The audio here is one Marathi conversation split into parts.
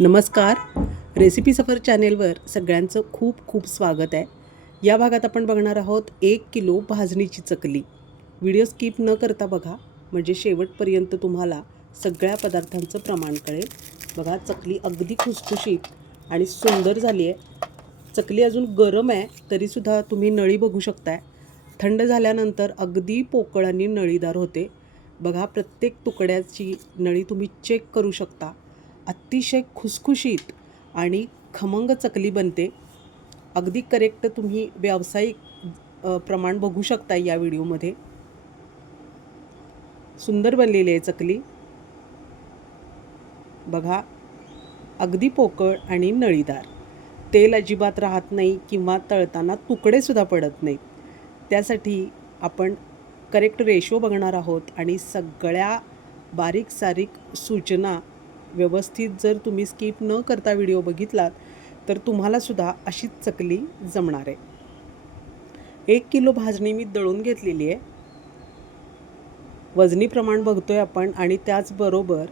नमस्कार. रेसिपी सफर चॅनेलवर सगळ्यांचं खूप खूप स्वागत आहे. या भागात आपण बघणार आहोत एक किलो भाजणीची चकली. व्हिडिओ स्किप न करता बघा म्हणजे शेवटपर्यंत तुम्हाला सगळ्या पदार्थांचं प्रमाण कळेल. बघा चकली अगदी खुसखुशीत आणि सुंदर झाली आहे. चकली अजून गरम आहे तरीसुद्धा तुम्ही नळी बघू शकताय. थंड झाल्यानंतर अगदी पोकळ आणि नळीदार होते. बघा प्रत्येक तुकड्याची नळी तुम्ही चेक करू शकता. अतिशय खुसखुशीत आणि खमंग चकली बनते. अगदी करेक्ट तुम्ही व्यावसायिक प्रमाण बघू शकता या व्हिडिओमध्ये. सुंदर बनलेली आहे चकली. बघा अगदी पोकळ आणि नळीदार. तेल अजिबात राहत नाही किंवा तळताना तुकडेसुद्धा पडत नाहीत. त्यासाठी आपण करेक्ट रेशो बघणार आहोत आणि सगळ्या बारीक सारीक सूचना व्यवस्थित जर तुम्ही स्किप न करता व्हिडिओ बघितलात तर तुम्हालासुद्धा अशीच चकली जमणार आहे. एक किलो भाजणी मी दळून घेतलेली आहे. वजनी प्रमाण बघतोय आपण आणि त्याचबरोबर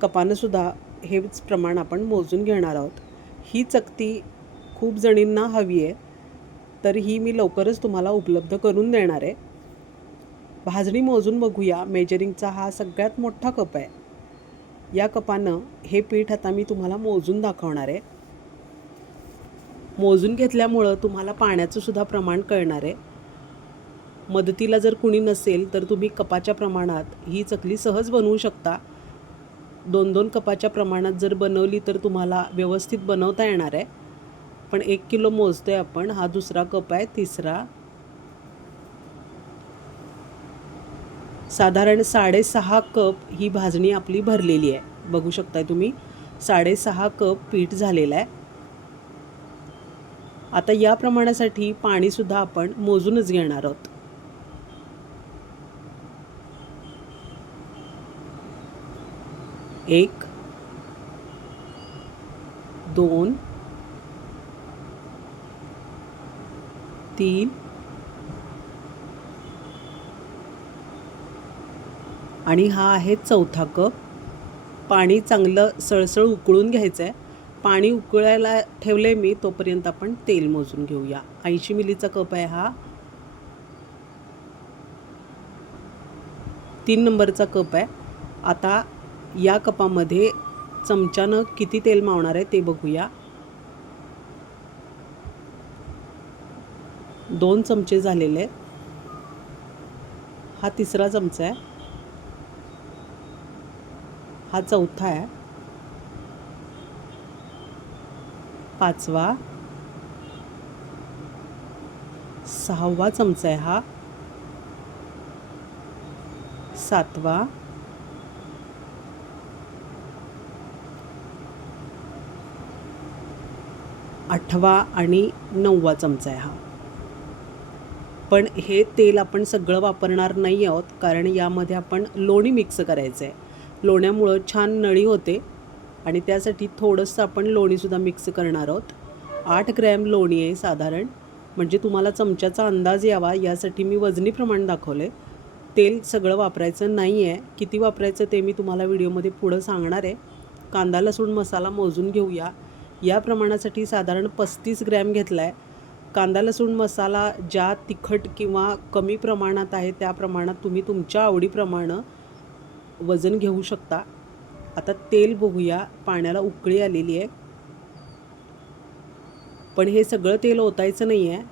कपानंसुद्धा हेच प्रमाण आपण मोजून घेणार आहोत. ही चकती खूप जणींना हवी आहे तर ही मी लवकरच तुम्हाला उपलब्ध करून देणार आहे. भाजणी मोजून बघूया. मेजरिंगचा हा सगळ्यात मोठा कप आहे. या कपानं हे पीठ आता मी तुम्हाला मोजून दाखवणार आहे. मोजून घेतल्यामुळं तुम्हाला पाण्याचं सुद्धा प्रमाण कळणार आहे. मदतीला जर कुणी नसेल तर तुम्ही कपाच्या प्रमाणात ही चकली सहज बनवू शकता. दोन दोन कपाच्या प्रमाणात जर बनवली तर तुम्हाला व्यवस्थित बनवता येणार आहे. पण एक किलो मोजतो आहे आपण हा दुसरा कप आहे तिसरा साधारण साडेसहा कप ही भाजणी आपली भरलेली आहे. बघू शकताय तुम्ही साडेसहा कप पीठ झालेलं आहे. आता या प्रमाणासाठी पाणीसुद्धा आपण मोजूनच घेणार आहोत. एक दोन तीन आणि हा आहे चौथा कप. पाणी चांगलं सळसळ उकळून घ्यायचं आहे पाणी उकळायला ठेवले मी तोपर्यंत आपण तेल मोजून घेऊया. ऐंशी मिलीचा कप आहे हा. तीन नंबरचा कप आहे. आता या कपामध्ये चमच्यानं किती तेल मावणार आहे ते बघूया. दोन चमचे झालेले आहेत. हा तिसरा चमचा आहे. हा चौथा आहे. पाचवा. सहावा चमचा आहे हा. सातवा. आठवा आणि नववा चमचा आहे हा. पण हे तेल आपण सगळं वापरणार नाही आहोत कारण यामध्ये आपण लोणी मिक्स करायचं आहे लोण्यामुळं छान नळी होते आणि त्यासाठी थोडंसं आपण लोणीसुद्धा मिक्स करणार आहोत. आठ ग्रॅम लोणी आहे साधारण. म्हणजे तुम्हाला चमच्याचा अंदाज यावा यासाठी मी वजनी प्रमाण दाखवले तेल सगळं वापरायचं नाही आहे किती वापरायचं ते मी तुम्हाला व्हिडिओमध्ये पुढं सांगणार आहे. कांदा लसूण मसाला मोजून घेऊया. या प्रमाणासाठी साधारण पस्तीस ग्रॅम घेतला आहे कांदा लसूण मसाला ज्या तिखट किंवा कमी प्रमाणात आहे त्या प्रमाणात तुम्ही तुमच्या आवडीप्रमाणे वजन घेऊ शकता. आता तेल बघूया पाण्याला उकळी आलेली आहे. पण हे सगळं तेल ओतायचं नाही आहे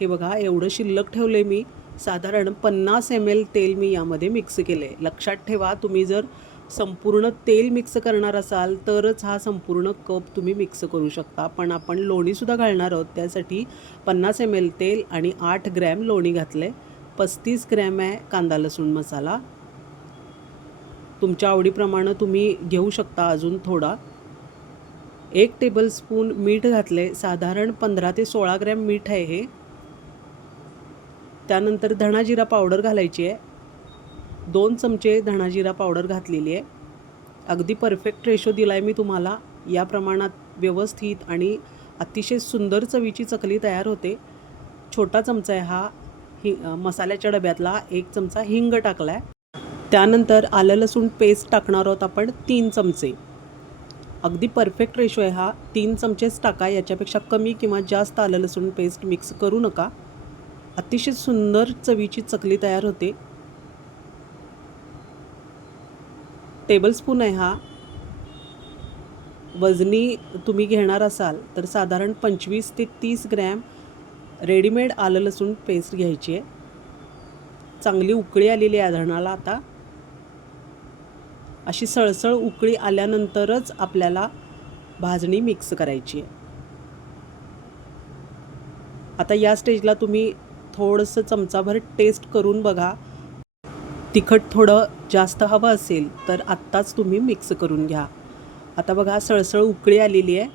हे बघा एवढं शिल्लक ठेवलं आहे मी. साधारण पन्नास एम एल तेल मी यामध्ये मिक्स केलं आहे लक्षात ठेवा तुम्ही जर संपूर्ण तेल मिक्स करणार असाल तरच हा संपूर्ण कप तुम्ही मिक्स करू शकता. पण आपण लोणीसुद्धा घालणार आहोत. त्यासाठी पन्नास एम एल तेल आणि आठ ग्रॅम लोणी घातलं आहे पस्तीस ग्रॅम आहे कांदा लसूण मसाला. तुमच्या आवडीप्रमाणे तुम्ही घेऊ शकता अजून थोडा. एक टेबलस्पून मीठ घातले. साधारण पंधरा ते सोळा ग्रॅम मीठ आहे हे. त्यानंतर धणाजिरा पावडर घालायची आहे. दोन चमचे धणाजिरा पावडर घातलेली आहे. अगदी परफेक्ट रेशो दिला आहे मी तुम्हाला. या प्रमाणात व्यवस्थित आणि अतिशय सुंदर चवीची चकली तयार होते. छोटा चमचा आहे हा. हि मसाल्याच्या डब्यातला एक चमचा हिंग टाकला आहे त्यानंतर आलं लसूण पेस्ट टाकणार आहोत आपण तीन चमचे. अगदी परफेक्ट रेशो आहे हा. तीन चमचेच टाका. याच्यापेक्षा कमी किंवा जास्त आलं लसूण पेस्ट मिक्स करू नका. अतिशय सुंदर चवीची चकली तयार होते. टेबलस्पून आहे हा. वजनी तुम्ही घेणार असाल तर साधारण पंचवीस ते तीस ग्रॅम रेडीमेड आलं लसूण पेस्ट घ्यायची आहे. चांगली उकळी आलेली आहे धरणाला आता. अशी सळसळ उकळी आल्यानंतरच आपल्याला भाजणी मिक्स करायची आहे. आता या स्टेजला तुम्ही थोडंसं चमचाभर टेस्ट करून बघा. तिखट थोडं जास्त हवं असेल तर आत्ताच तुम्ही मिक्स करून घ्या. आता बघा सळसळ उकळी आलेली आहे.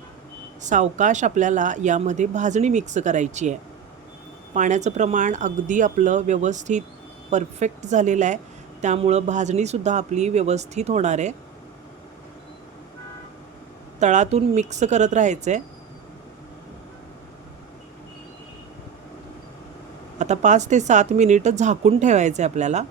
सावकाश आपल्याला यामध्ये भाजणी मिक्स करायची आहे. पाण्याचं प्रमाण अगदी आपलं व्यवस्थित परफेक्ट झालेलं आहे. त्यामुळं भाजणीसुद्धा आपली व्यवस्थित होणार आहे. तळातून मिक्स करत राहायचं आहे आता पाच ते सात मिनिटं झाकून ठेवायचं आहे आपल्याला.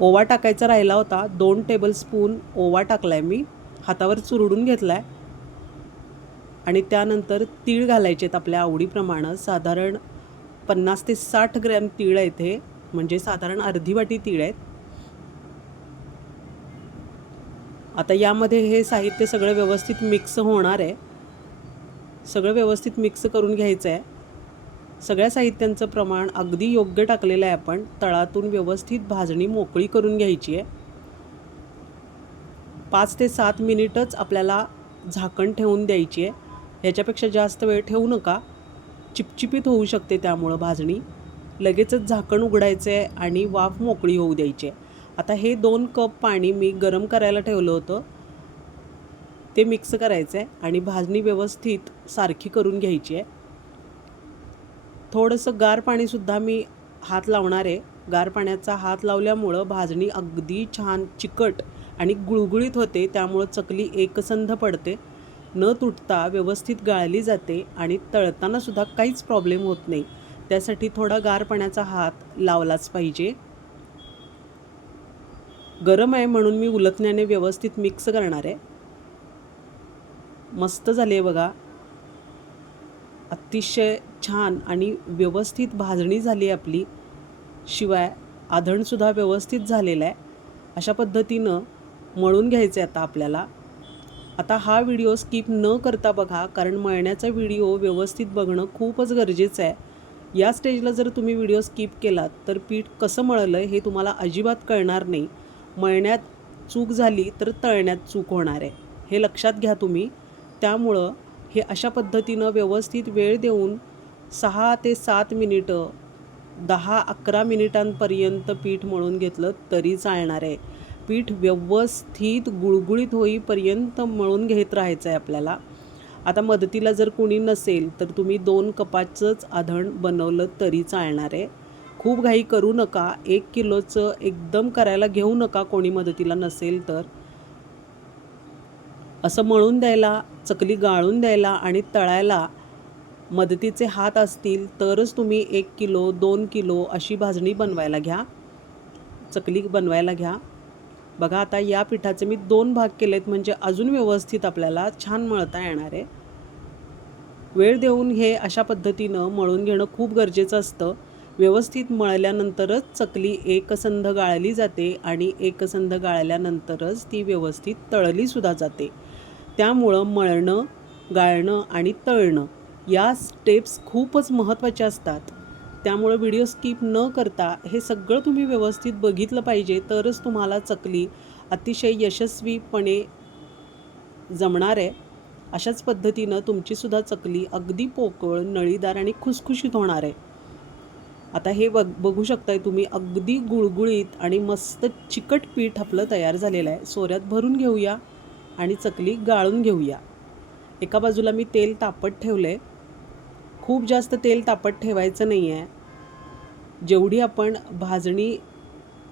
ओवा टाकायचा राहिला होता. दोन टेबलस्पून ओवा टाकला आहे मी. हातावर चुरडून घेतला आहे आणि त्यानंतर तीळ घालायचे आहेत आपल्या आवडीप्रमाणे. साधारण पन्नास ते साठ ग्रॅम तीळ आहेत हे म्हणजे साधारण अर्धी वाटी तीळ आहेत. आता यामध्ये हे साहित्य सगळं व्यवस्थित मिक्स होणार आहे. सगळं व्यवस्थित मिक्स करून घ्यायचं आहे. सगळ्या साहित्यांचं प्रमाण अगदी योग्य टाकलेलं आहे आपण. तळातून व्यवस्थित भाजणी मोकळी करून घ्यायची आहे. पाच ते सात मिनिटच आपल्याला झाकण ठेवून द्यायची आहे. ह्याच्यापेक्षा जास्त वेळ ठेवू नका. चिपचिपीत होऊ शकते त्यामुळं भाजणी. लगेचच झाकण उघडायचं आहे आणि वाफ मोकळी होऊ द्यायची. आहे आता हे दोन कप पाणी मी गरम करायला ठेवलं होतं. ते मिक्स करायचं आहे आणि भाजणी व्यवस्थित सारखी करून घ्यायची आहे. थोडंसं गार पाणीसुद्धा मी हात लावणार आहे. गार पाण्याचा हात लावल्यामुळं भाजणी अगदी छान चिकट आणि गुळगुळीत होते. त्यामुळं चकली एकसंध पडते. न तुटता व्यवस्थित गाळली जाते आणि तळतानासुद्धा काहीच प्रॉब्लेम होत नाही. त्यासाठी थोडा गार पाण्याचा हात लावलाच पाहिजे. गरम आहे म्हणून मी उलटण्याने व्यवस्थित मिक्स करणार आहे. मस्त झाले आहे बघा. अतिशय छान आणि व्यवस्थित भाजणी झाली आहे आपली. शिवाय आधणसुद्धा व्यवस्थित झालेलं आहे. अशा पद्धतीनं मळून घ्यायचं आहे आता आपल्याला. आता हा व्हिडिओ स्किप न करता बघा कारण मळण्याचा व्हिडिओ व्यवस्थित बघणं खूपच गरजेचं आहे. या स्टेजला जर तुम्ही व्हिडिओ स्किप केलात तर पीठ कसं मळलं हे तुम्हाला अजिबात कळणार नाही. मळण्यात चूक झाली तर तळण्यात चूक होणार आहे. हे लक्षात घ्या तुम्ही. त्यामुळं हे अशा पद्धतीनं व्यवस्थित वेळ देऊन सहा ते सात मिनिटं दहा अकरा मिनिटांपर्यंत पीठ मळून घेतलं तरी चालणार आहे. पीठ व्यवस्थित गुळगुळीत होईपर्यंत मळून घेत राहायचं आहे आपल्याला. आता मदतीला जर कोणी नसेल तर तुम्ही दोन कपाचंच आधण बनवलं तरी चालणार आहे. खूप घाई करू नका. एक किलोचं एकदम करायला घेऊ नका कोणी मदतीला नसेल तर. असं मळून द्यायला चकली गाळून द्यायला आणि तळायला मदतीचे हात असतील तरच तुम्ही एक किलो दोन किलो अशी भाजणी बनवायला घ्या. चकली बनवायला घ्या. बघा आता या पिठाचे मी दोन भाग केलेत म्हणजे अजून व्यवस्थित आपल्याला छान मळता येणार आहे. वेळ देऊन हे अशा पद्धतीनं मळून घेणं खूप गरजेचं असतं. व्यवस्थित मळल्यानंतरच चकली एकसंध गाळली जाते आणि एकसंध गाळल्यानंतरच ती व्यवस्थित तळलीसुद्धा जाते. त्यामुळं मळणं गाळणं आणि तळणं या स्टेप्स खूपच महत्त्वाच्या असतात. त्यामुळं व्हिडिओ स्किप न करता हे सगळं तुम्ही व्यवस्थित बघितलं पाहिजे तरच तुम्हाला चकली अतिशय यशस्वीपणे जमणार आहे. अशाच पद्धतीनं तुमचीसुद्धा चकली अगदी पोकळ नळीदार आणि खुसखुशीत होणार आहे. आता हे बघ बघू शकताय तुम्ही अगदी गुळगुळीत आणि मस्त चिकट पीठ आपलं तयार झालेलं आहे. सोऱ्यात भरून घेऊया आणि चकली गाळून घेऊया. एका बाजूला मी तेल तापत ठेवलं आहे खूप जास्त तेल तापत ठेवायचं नाही आहे जेवढी आपण भाजणी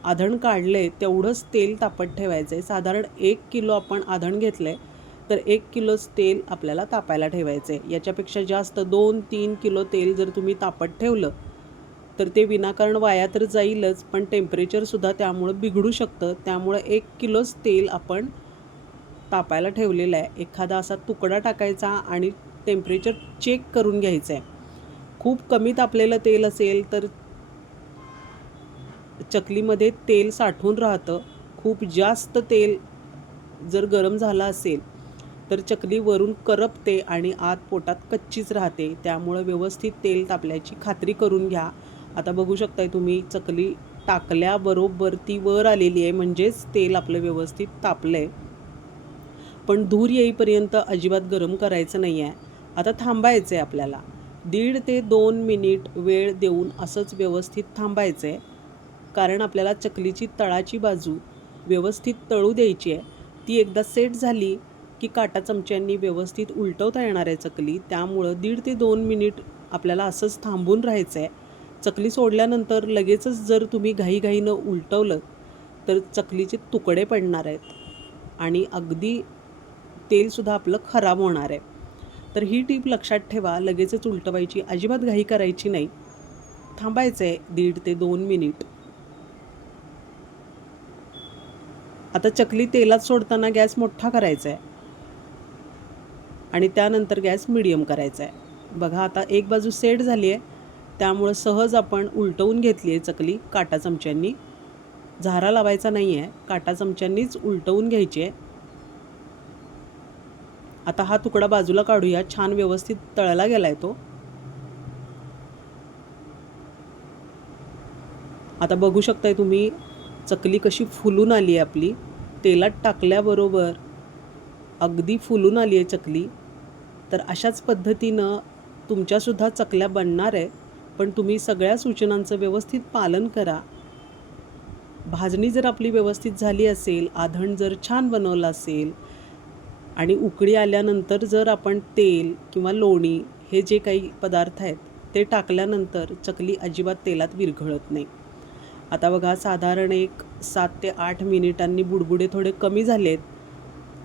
आधण काढले तेवढंच तेल तापत ठेवायचं आहे साधारण एक किलो आपण आधण घेतलं आहे तर एक किलोच तेल आपल्याला तापायला ठेवायचं आहे याच्यापेक्षा जास्त दोन तीन किलो तेल जर तुम्ही तापत ठेवलं तर ते विनाकारण वाया तर जाईलच पण टेम्परेचरसुद्धा त्यामुळं बिघडू शकतं. त्यामुळं एक किलोच तेल आपण तापायला ठेवलेलं आहे. एखादा असा तुकडा टाकायचा आणि टेम्परेचर चेक करून घ्यायचं आहे खूप कमी तापलेलं तेल असेल तर चकलीमध्ये तेल साठून राहतं. खूप जास्त तेल जर गरम झालं असेल तर चकली वरून करपते आणि आत पोटात कच्चीच राहते. त्यामुळं व्यवस्थित तेल तापल्याची खात्री करून घ्या. आता बघू शकताय तुम्ही चकली टाकल्याबरोबर ती वर आलेली आहे म्हणजेच तेल आपलं व्यवस्थित तापलं आहे पण धूर येईपर्यंत अजिबात गरम करायचं नाही आहे आता थांबायचं आहे आपल्याला. दीड ते दोन मिनिट वेळ देऊन असंच व्यवस्थित थांबायचं आहे कारण आपल्याला चकलीची तळाची बाजू व्यवस्थित तळू द्यायची आहे. ती एकदा सेट झाली की काटा चमच्यांनी व्यवस्थित उलटवता येणार आहे चकली. त्यामुळं दीड ते दोन मिनिट आपल्याला असंच थांबून राहायचं आहे चकली सोडल्यानंतर लगेचच जर तुम्ही घाईघाईनं उलटवलं तर चकलीचे तुकडे पडणार आहेत. आणि अगदी तेलसुद्धा आपलं खराब होणार आहे. तर ही टीप लक्षात ठेवा लगेचच उलटवायची अजिबात घाई करायची नाही. थांबायचं आहे दीड ते दोन मिनिट. आता चकली तेलात सोडताना गॅस मोठा करायचा आहे आणि त्यानंतर गॅस मिडियम करायचा आहे बघा आता एक बाजू सेट झाली आहे त्यामुळं सहज आपण उलटवून घेतली आहे चकली काटा चमच्यांनी. झारा लावायचा नाही आहे काटा चमच्यांनीच उलटवून घ्यायची आहे आता हा तुकडा बाजूला काढूया. छान व्यवस्थित तळला गेला आहे तो. आता बघू शकताय तुम्ही चकली कशी फुलून आली आहे आपली. तेलात टाकल्याबरोबर अगदी फुलून आली आहे चकली. तर अशाच पद्धतीनं तुमच्यासुद्धा चकल्या बनणार आहे. पण तुम्ही सगळ्या सूचनांचं व्यवस्थित पालन करा. भाजणी जर आपली व्यवस्थित झाली असेल आधण जर छान बनवलं असेल आणि उकळी आल्यानंतर जर आपण तेल किंवा लोणी हे जे काही पदार्थ आहेत ते टाकल्यानंतर चकली अजिबात तेलात विरघळत नाही. आता बघा साधारण एक सात ते आठ मिनिटांनी बुडबुडे थोडे कमी झालेत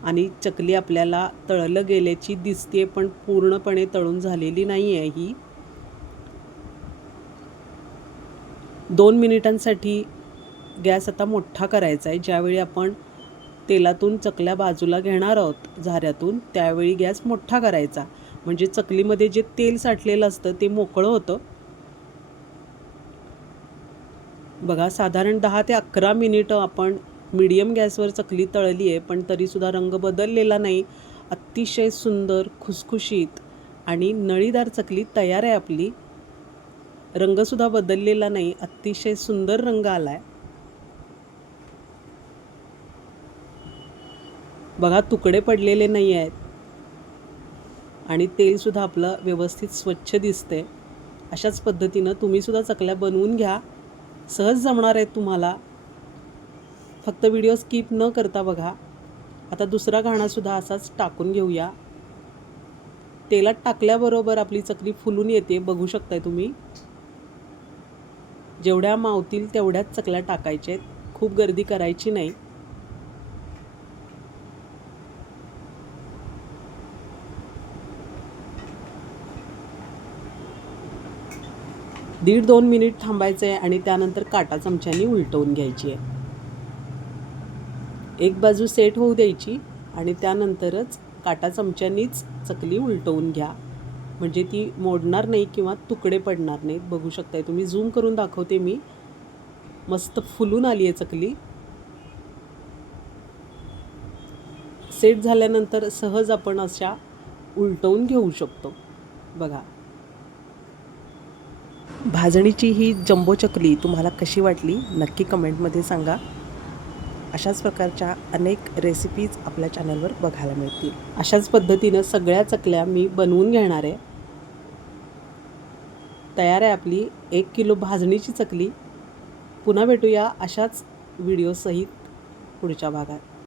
आणि चकली आपल्याला तळलं गेल्याची दिसते पण पूर्णपणे तळून झालेली नाही आहे ही. दोन मिनिटांसाठी गॅस आता मोठा करायचा आहे ज्यावेळी आपण तेलातून चकल्या बाजूला घेणार आहोत. झाऱ्यातून त्यावेळी गॅस मोठा करायचा. म्हणजे चकलीमध्ये जे तेल साठलेलं असतं ते मोकळं होतं. बघा साधारण दहा ते अकरा मिनिटं आपण मीडियम गॅसवर चकली तळली आहे पण तरीसुद्धा रंग बदललेला नाही. अतिशय सुंदर खुसखुशीत आणि नळीदार चकली तयार आहे आपली. रंगसुद्धा बदललेला नाही अतिशय सुंदर रंग आला आहे बघा तुकडे पडलेले नाही आहेत. आणि तेलसुद्धा आपलं व्यवस्थित स्वच्छ दिसते अशाच पद्धतीनं तुम्हीसुद्धा चकल्या बनवून घ्या. सहज जमणार आहेत तुम्हाला. फक्त व्हिडिओ स्किप न करता बघा. आता दुसरा घाणासुद्धा असाच टाकून घेऊया. तेलात टाकल्याबरोबर आपली चकली फुलून येते बघू शकताय तुम्ही. जेवढ्या मावतील तेवढ्याच चकल्या टाकायच्या आहेत. खूप गर्दी करायची नाही. दीड दोन मिनिट थांबायचं आहे आणि त्यानंतर काटा चमच्यानी उलटवून घ्यायची आहे. एक बाजू सेट होऊ द्यायची आणि त्यानंतरच काटा चमच्यानीच चकली उलटवून घ्या. म्हणजे ती मोडणार नाही किंवा तुकडे पडणार नाहीत. बघू शकताय तुम्ही झूम करून दाखवते मी. मस्त फुलून आली आहे चकली. सेट झाल्यानंतर सहज आपण अशा उलटवून घेऊ शकतो. बघा. भाजणीची ही जम्बो चकली तुम्हाला कशी वाटली नक्की कमेंटमध्ये सांगा. अशाच प्रकारच्या अनेक रेसिपीज आपल्या चॅनलवर बघायला मिळतील. अशाच पद्धतीनं सगळ्या चकल्या मी बनवून घेणार आहे. तयार आहे आपली एक किलो भाजणीची चकली. पुन्हा भेटूया अशाच व्हिडिओसहित पुढच्या भागात.